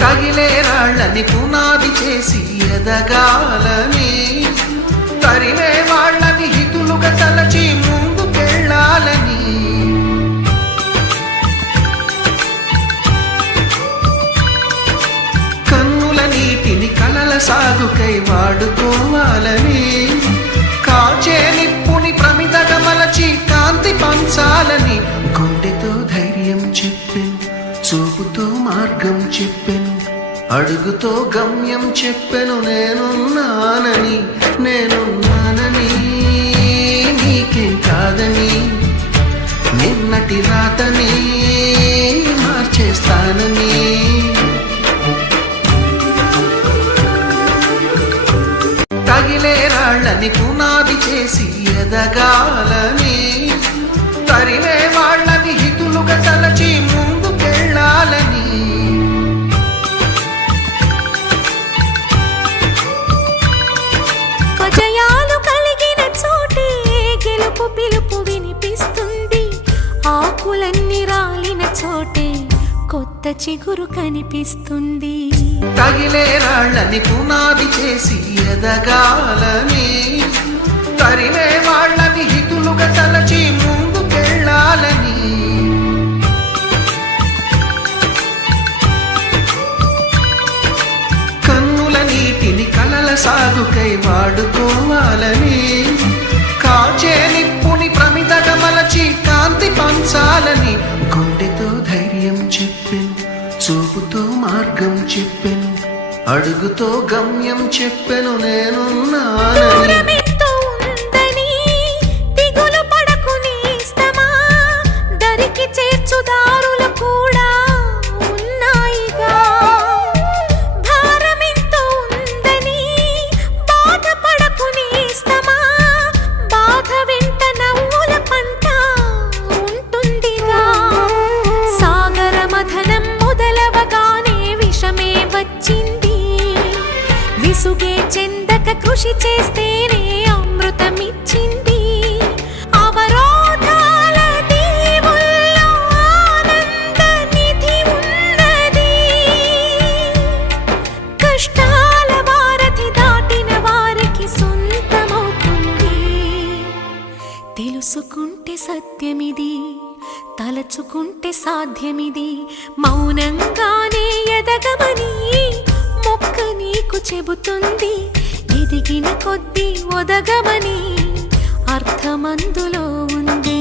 తగిలే రాళ్ళని పునాది చేసి ఎదగాలని, తరిమే వాళ్ళని హితులుగా తలచి ముందుకెళ్ళాలని, కన్నుల నీటిని కలల సాగుకై వాడుకోవాలని, కాచే నిప్పుని ప్రమిదగా మలచి కాంతి పంచాలని, గుండెతో ధైర్యం చెప్పెను, చూపుతో మార్గం చెప్పెను, అడుగుతో గమ్యం చెప్పెను, నేనున్నానని నీకేం కాదని, నిన్నటి రాతని మార్చేస్తానని. తగిలే రాళ్ళని పునాది చేసి ఎదగాలని, తరిమే వాళ్ళని హితులుగా తలచి ముందుకెళ్ళాలని, జయాలు కలిగిన చోటే గెలుపు పిలుపు వినిపిస్తుంది, ఆకులన్నీ రాలిన చోటే కొత్త చిగురు కనిపిస్తుంది. తగిలే రాళ్ళని పునాది చేసి ఎదగాలని, తరిమే వాళ్ళని హితులుగా తలచి ముందుకెళ్ళాలని, కన్నుల నీటిని కలల సాగుకై వాడుకోవాలని, కాచే నిప్పుని ప్రమిదగా మలచి కాంతి పంచాలని, గుండెతో ధైర్యం చెప్పెను, చూపుతో మార్గం చెప్పెను, అడుగుతో గమ్యం చెప్పెను, నేనున్నానని. దిగులు పడకు నేస్తమా, దరికి చేర్చుదారులు కూడా ఉన్నాయిగా. భారమెంతో ఉందని బాధపడకు నేస్తమా, బాధ వెంట నవ్వుల పంట ఉంటుందిగా. సాగర మథనం మొదలవగానే విషమే వచ్చింది, విసుగే చెందక కృషి చేస్తేనే అమృతమిచ్చింది. అవరోధాల దీవుల్లో ఆనంద నిధి ఉన్నది, కష్టాల వారధి దాటిన వారికి సొంతమవుతుంది. తెలుసుకుంటే సత్యమిది, తలచుకుంటే సాధ్యమిది, మౌనంగానే ఎదగమని మొక్క నీకు చెబుతుంది. ఎదిగిన కొద్దీ ఒదగమని అర్థమందులో ఉంది.